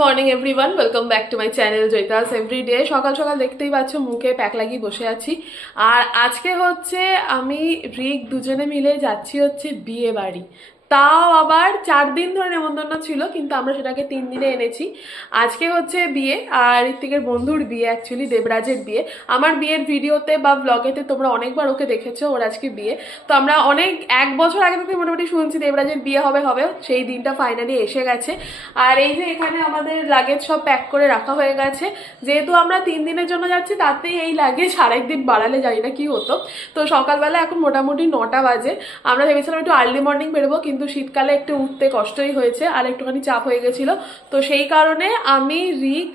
Morning everyone, welcome back to my channel Joyitas everyday. সকাল সকাল দেখতেই পাচ্ছ মুখে প্যাক লাগিয়ে বসে আছি। আর আজকে হচ্ছে আমি রিক দুজনে মিলে যাচ্ছি হচ্ছে বিয়ে বাড়ি। তাও আবার 4 দিন ধরে নেমন্তন্ন ছিল, কিন্তু আমরা সেটাকে 3 দিনে এনেছি। আজকে হচ্ছে বিয়ে, আর ঋত্বিকের বন্ধুর বিয়ে, অ্যাকচুয়ালি দেবরাজের বিয়ে। আমার বিয়ের ভিডিওতে বা ব্লগেতে তোমরা অনেকবার ওকে দেখেছো, ওর আজকে বিয়ে। তো আমরা অনেক 1 বছর আগে থেকে মোটামুটি শুনছি দেবরাজের বিয়ে হবে হবে, সেই দিনটা ফাইনালি এসে গেছে। আর এই যে এখানে আমাদের লাগেজ সব প্যাক করে রাখা হয়ে গেছে। যেহেতু আমরা 3 দিনের জন্য যাচ্ছি, তাতেই এই লাগেজ আরেকদিন বাড়ালে জানি না কি হতো। তো সকালবেলা এখন মোটামুটি 9টা বাজে। আমরা ভেবেছিলাম একটু আর্লি মর্নিং বেরোবো, কিন্তু শীতকালে একটু উঠতে কষ্টই হয়েছে আর একটুখানি চাপ হয়ে গেছিল। তো সেই কারণে আমি রিক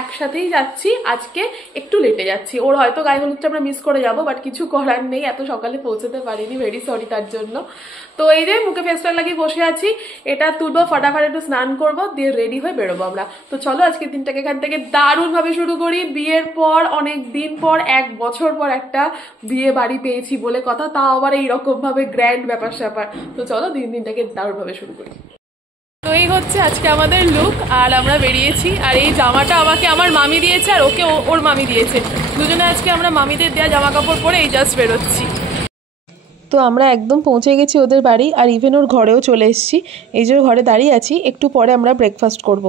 একসাথেই যাচ্ছি। আজকে একটু লেটে যাচ্ছি, ওর হয়তো গায়ে হলুদটা আমরা মিস করে যাবো, বাট কিছু করার নেই, এত সকালে পৌঁছতে পারিনি, ভেরি সরি তার জন্য। তো এই যে মুখে ফেসপ্যাক লাগিয়ে বসে আছি, এটা তুলবো, ফটাফট একটু স্নান করবো, দিয়ে রেডি হয়ে বেরোবো আমরা। তো চলো আজকের দিনটাকে এখান থেকে দারুণ ভাবে শুরু করি। বিয়ের পর অনেক দিন পর, 1 বছর পর একটা বিয়ে বাড়ি পেয়েছি বলে কথা, তাও আবার এইরকম ভাবে গ্র্যান্ড ব্যাপার স্যাপার। তো চলো দিনটাকে দারুণ ভাবে শুরু করি। তো এই হচ্ছে আজকে আমাদের লুক, আর আমরা বেরিয়েছি। আর এই জামাটা আমাকে আমার মামি দিয়েছে, আর ওকে ওর মামি দিয়েছে। দুজনে আজকে আমরা মামিদের দেওয়া জামা কাপড় পরে এই জাস্ট বেরোচ্ছি। তো আমরা একদম পৌঁছে গেছি ওদের বাড়ি, আর ইভেন ওর ঘরেও চলে এসেছি। এই যে ঘরে দাঁড়িয়ে আছি, একটু পরে আমরা ব্রেকফাস্ট করব।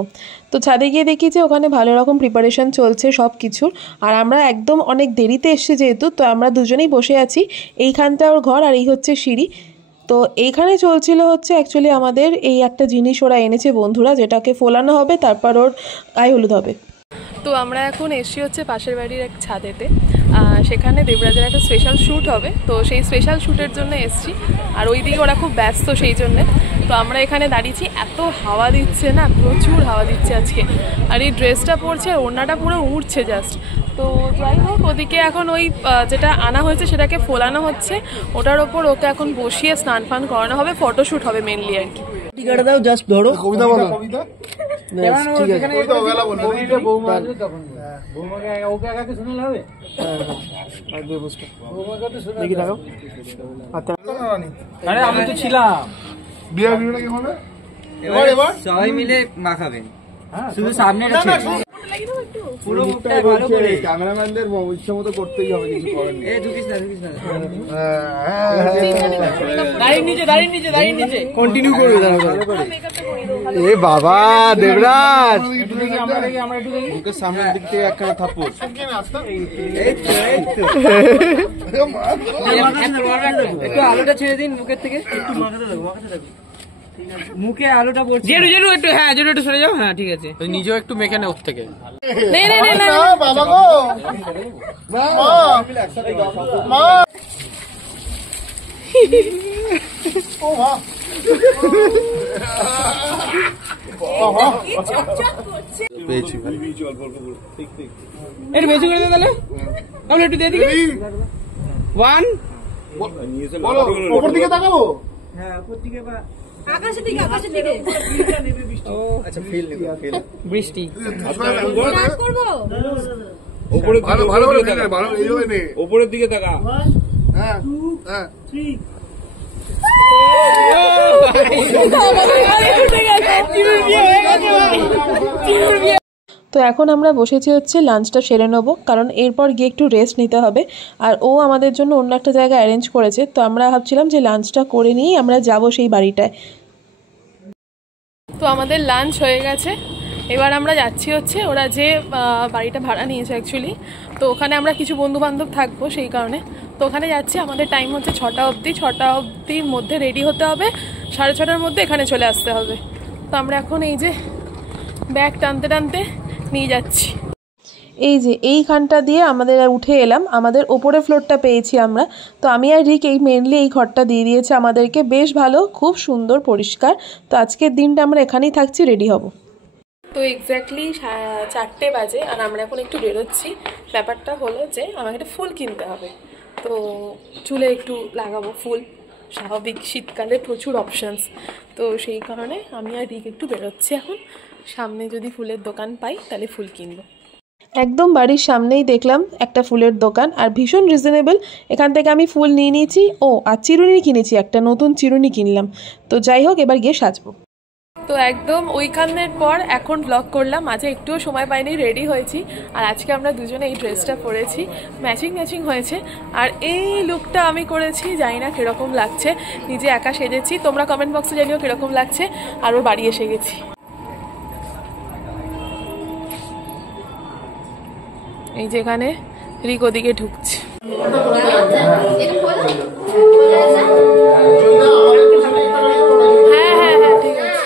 তো ছাদে গিয়ে দেখি যে ওখানে ভালো রকম প্রিপারেশন চলছে সব কিছুর। আর আমরা একদম অনেক দেরিতে এসেছি যেহেতু, তো আমরা দুজনেই বসে আছি। এইখানটা ওর ঘর, আর এই হচ্ছে সিঁড়ি। তো এইখানে চলছিল হচ্ছে অ্যাকচুয়ালি আমাদের এই একটা জিনিস ওরা এনেছে বন্ধুরা, যেটাকে ফোলানো হবে, তারপর ওর গায়ে হলুদ হবে। তো আমরা এখন এসছি হচ্ছে পাশের বাড়ির এক ছাদেতে। সেখানে দেবরাজের একটা স্পেশাল শ্যুট হবে, তো সেই স্পেশাল শ্যুটের জন্য এসছি। আর ওইদিকে ওরা খুব ব্যস্ত, সেই জন্যে। তো আমরা এখানে দাঁড়িয়েছি, এত হাওয়া দিচ্ছে না, প্রচুর হাওয়া দিচ্ছে আজকে। আর এই ড্রেসটা পরছে, ওড়নাটা পুরো উড়ছে জাস্ট। তো যাই হোক, ওদিকে এখন ওই যেটা আনা হয়েছে সেটাকে ফোলানো হচ্ছে, ওটার ওপর ওকে এখন বসিয়ে স্নান ফান করানো হবে, ফটোশ্যুট হবে মেনলি আর কি। টিকাটা দাও, জাস্ট ধরো। কবিতা বলো। ঠিক আছে, আমি তো ছিলাম। এবার সবাই মিলে মাখাবেন, শুধু সামনে পুরো মুখটা ভালো করে। ক্যামেরাম্যানদের ইচ্ছা মতো করতেই হবে, কিছু করার নেই। এই ঢুকিস না দাঁড়িয়ে নিচে কন্টিনিউ করবে। এ বাবা দেবরাজ, মুখের সামনের দিক থেকে একটা থাপ্পড়। একটু আলোটা ছেড়ে দিন মুখের থেকে, একটু মাখাতে থাকো। মুখে আলোটা পড়ছে, জেরু একটু, হ্যাঁ জেরু একটু সরে যাও। হ্যাঁ ঠিক আছে, নিজেও একটু মেখে নে ওর থেকে। বাবা গো, মা ও মা, পেয়েছি একটু বেশি করে দে তাহলে। আমি একটু দিয়ে দিই। 1 বলো, উপর দিকে তাকাবো। হ্যাঁ উপর দিকে বা আকাশের দিকে। ও আচ্ছা, ফিল বৃষ্টি করব। উপরে ভালো ভালো ভালো এইভাবে নে, উপরের দিকে তাকা। 1 2 3। তো এখন আমরা বসেছি হচ্ছে লাঞ্চটা সেরে নেবো, কারণ এরপর গিয়ে একটু রেস্ট নিতে হবে। আর ও আমাদের জন্য অন্য একটা জায়গা অ্যারেঞ্জ করেছে, তো আমরা ভাবছিলাম যে লাঞ্চটা করে নিয়েই আমরা যাব সেই বাড়িটায়। তো আমাদের লাঞ্চ হয়ে গেছে, এবার আমরা যাচ্ছি হচ্ছে ওরা যে বাড়িটা ভাড়া নিয়েছে অ্যাকচুয়ালি। তো ওখানে আমরা কিছু বন্ধু বান্ধব থাকবো, সেই কারণে তো ওখানে যাচ্ছি। আমাদের টাইম হচ্ছে 6টা অবধি। 6টা অবধির মধ্যে রেডি হতে হবে, 6:30টার মধ্যে এখানে চলে আসতে হবে। তো আমরা এখন এই যে ব্যাগ টানতে টানতে নিয়ে যাচ্ছি। এই যে এইখানটা দিয়ে আমাদের উঠে এলাম, আমাদের ওপরে ফ্লোরটা পেয়েছি আমরা। তো আমি আর রিক মেনলি এই ঘরটা দিয়ে দিয়েছে আমাদেরকে, বেশ ভালো, খুব সুন্দর, পরিষ্কার। তো আজকের দিনটা আমরা এখানেই থাকছি, রেডি হব। তো এক্স্যাক্টলি 4টে বাজে, আর আমরা এখন একটু বেরোচ্ছি। ব্যাপারটা হলো যে আমাকে একটা ফুল কিনতে হবে, তো চুলে একটু লাগাবো ফুল। স্বাভাবিক শীতকালে প্রচুর অপশানস, তো সেই কারণে আমি আর রিক একটু বেরোচ্ছি এখন। সামনে যদি ফুলের দোকান পাই তাহলে ফুল কিনবো। একদম বাড়ির সামনেই দেখলাম একটা ফুলের দোকান, আর ভীষণ রিজনেবল। এখান থেকে আমি ফুল নিয়ে নিয়েছি। ও আর চিরুনি কিনেছি, একটা নতুন চিরুনি কিনলাম। তো যাই হোক, এবার গিয়ে সাজবো। তো একদম ওইখানের পর এখন ব্লগ করলাম, মাঝে একটুও সময় পাইনি, রেডি হয়েছি। আর আজকে আমরা দুজনে এই ড্রেসটা পরেছি, ম্যাচিং ম্যাচিং হয়েছে। আর এই লুকটা আমি করেছি, জানি না কীরকম লাগছে, নিজে একা সেজেছি। তোমরা কমেন্ট বক্সে জানিও কীরকম লাগছে। আর ওর বাড়ি এসে গেছি। এই যেখানে রিক ওদিকে ঢুকছে। হ্যাঁ হ্যাঁ হ্যাঁ ঠিক আছে।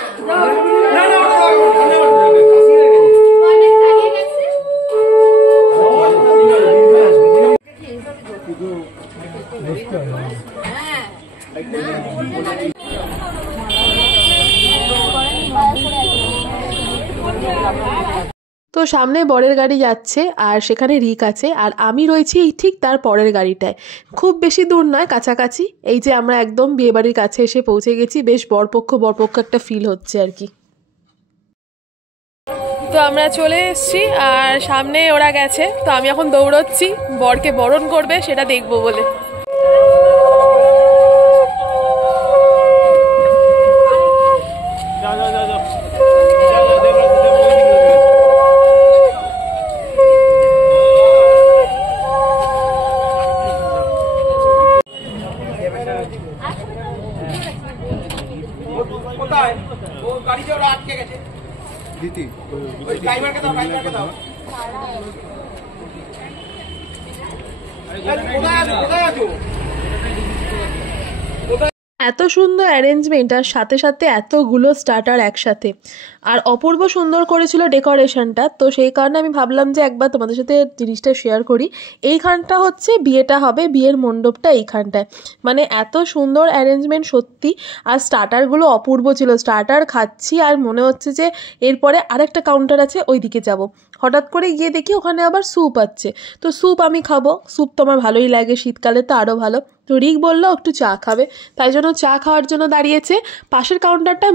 তো সামনে বরের গাড়ি যাচ্ছে আর সেখানে রিক আছে, আর আমি রয়েছি এই ঠিক তার পরের গাড়িটায়। খুব বেশি দূর নয়, কাছাকাছি। এই যে আমরা একদম বিয়েবাড়ির কাছে এসে পৌঁছে গেছি, বেশ বরপক্ষ একটা ফিল হচ্ছে আর কি। তো আমরা চলে এসেছি আর সামনে ওরা গেছে। তো আমি এখন দৌড়চ্ছি, বরকে বরণ করবে সেটা দেখবো বলে। এত সুন্দর অ্যারেঞ্জমেন্ট আর সাথে সাথে এতগুলো স্টার্টার একসাথে, আর অপূর্ব সুন্দর করেছিল ডেকোরেশনটা। তো সেই কারণে আমি ভাবলাম যে একবার তোমাদের সাথে জিনিসটা শেয়ার করি। এইখানটা হচ্ছে বিয়েটা হবে, বিয়ের মণ্ডপটা এইখানটায়। মানে এত সুন্দর অ্যারেঞ্জমেন্ট সত্যি। আর স্টার্টারগুলো অপূর্ব ছিল। স্টার্টার খাচ্ছি আর মনে হচ্ছে যে এরপরে আরেকটা কাউন্টার আছে, ওই দিকে যাব। হঠাৎ করে গিয়ে দেখি ওখানে আবার স্যুপ আছে। তো স্যুপ আমি খাবো, স্যুপ তো আমার ভালোই লাগে, শীতকালে তো আরও ভালো। তো রিক বললো একটু চা খাবে, তাই জন্য চা খাওয়ার জন্য দাঁড়িয়েছে। পাশের কাউন্টারটায়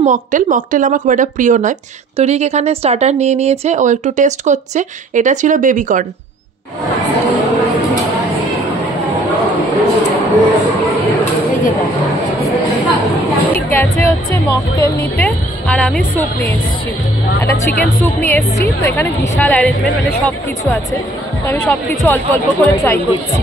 মকটেল আমার খুব একটা প্রিয় নয়। তো রিক এখানে স্টার্টার নিয়ে নিয়েছে, ও একটু টেস্ট করছে। এটা ছিল বেবিকর্ন। গেছে হচ্ছে মকটেল নিতে, আর আমি স্যুপ নিয়ে এসেছি, একটা চিকেন স্যুপ নিয়ে এসেছি। তো এখানে বিশাল অ্যারেঞ্জমেন্ট, মানে সব কিছু আছে। তো আমি সব কিছু অল্প অল্প করে ট্রাই করছি।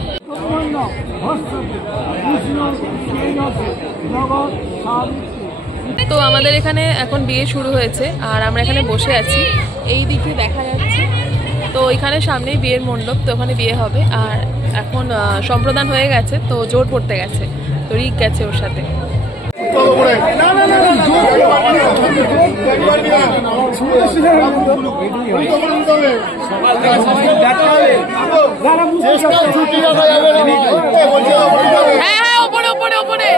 তো আমাদের এখানে এখন বিয়ে শুরু হয়েছে আর আমরা এখানে বসে আছি, এই দিকে দেখা যাচ্ছে। তো এখানে সামনেই বিয়ের মণ্ডপ, তো ওখানে বিয়ে হবে। আর এখন সম্প্রদান হয়ে গেছে, তো জোর পড়তে গেছে। তো রিক গেছে ওর সাথে। হ্যাঁ হ্যাঁ ওপরে ওপরে ওপরে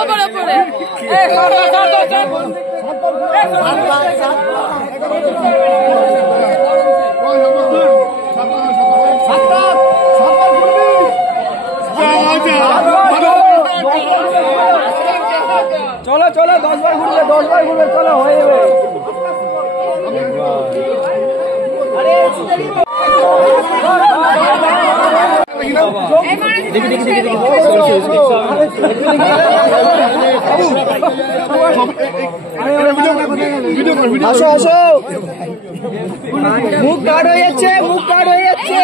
ওপরে ওপরে। চলো চলো 10 বার ঘুরলে চলো হয়ে যাবে। আসো আসো, মুখ কাট হয়ে যাচ্ছে, মুখ কাট হয়ে যাচ্ছে।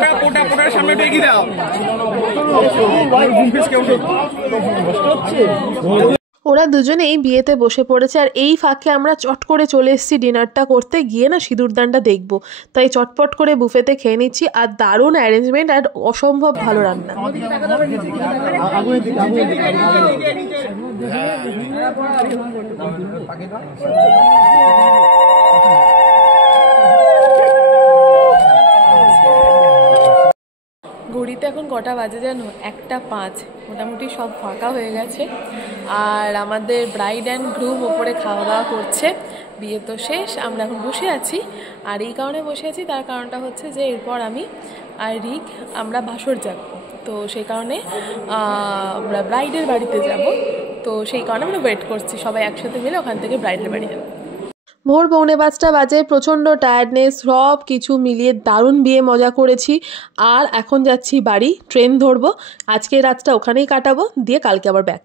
আর ওরা দুজনেই বিয়েতে বসে পড়েছে, আর এই ফাঁকে আমরা চট করে চলে এসেছি ডিনারটা করতে, গিয়ে না সিঁদুরদানটা দেখবো, তাই চটপট করে বুফেতে খেয়ে নিচ্ছি। আর দারুণ অ্যারেঞ্জমেন্ট আর অসম্ভব ভালো রান্না। ঘড়িতে এখন কটা বাজে জানো? 1:05। মোটামুটি সব ফাঁকা হয়ে গেছে, আর আমাদের ব্রাইড অ্যান্ড গ্রুম ওপরে খাওয়া দাওয়া করছে। বিয়ে তো শেষ, আমরা এখন বসে আছি। আর এই কারণে বসে আছি, তার কারণটা হচ্ছে যে এরপর আমি আর রিক আমরা বাসর যাব, তো সেই কারণে আমরা ব্রাইডের বাড়িতে যাব। তো সেই কারণে আমরা ওয়েট করছি, সবাই একসাথে মিলে ওখান থেকে ব্রাইডের বাড়ি যাবো। ভোর 4:45 বাজে, প্রচণ্ড টায়ার্ডনেস, সব কিছু মিলিয়ে দারুণ বিয়ে মজা করেছি। আর এখন যাচ্ছি বাড়ি, ট্রেন ধরবো, আজকে রাতটা ওখানেই কাটাবো, দিয়ে কালকে আবার ব্যাক।